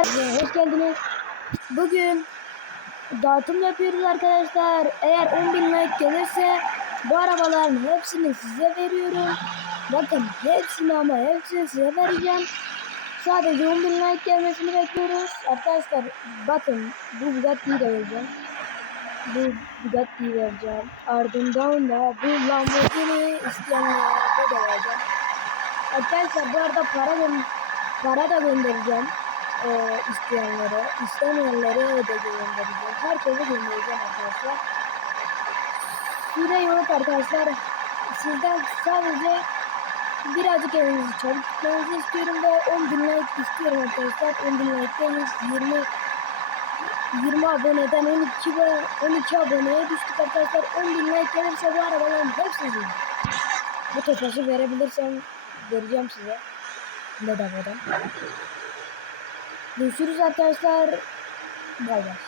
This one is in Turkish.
Hoş geldiniz. Bugün dağıtım yapıyoruz arkadaşlar. Eğer 10.000 like gelirse bu arabaların hepsini size veriyorum. Bakın hepsini ama hepsini size vereceğim. Sadece 10.000 like gelmesini bekliyoruz. Arkadaşlar bakın bu Bugatti'yi de vereceğim. Bu Bugatti'yi vereceğim. Ardından da bu Lamborghini isteyenlere de vereceğim. Arkadaşlar bu arada para da göndereceğim. İsteyenlere, istemeyenlere de göndereceğim. Herkese göndereceğim arkadaşlar. Süre yok arkadaşlar. Sizden sadece birazcık elinizi çabuk tutmanızı istiyorum ve 10.000 like istiyorum arkadaşlar. 10.000 like değil, 20 aboneden 12 aboneye düştük arkadaşlar. 10.000 like gelirse bu arabaların hepsini bu topaşı verebilirsem vereceğim size bedavadan. Görüşürüz arkadaşlar. Bay bay.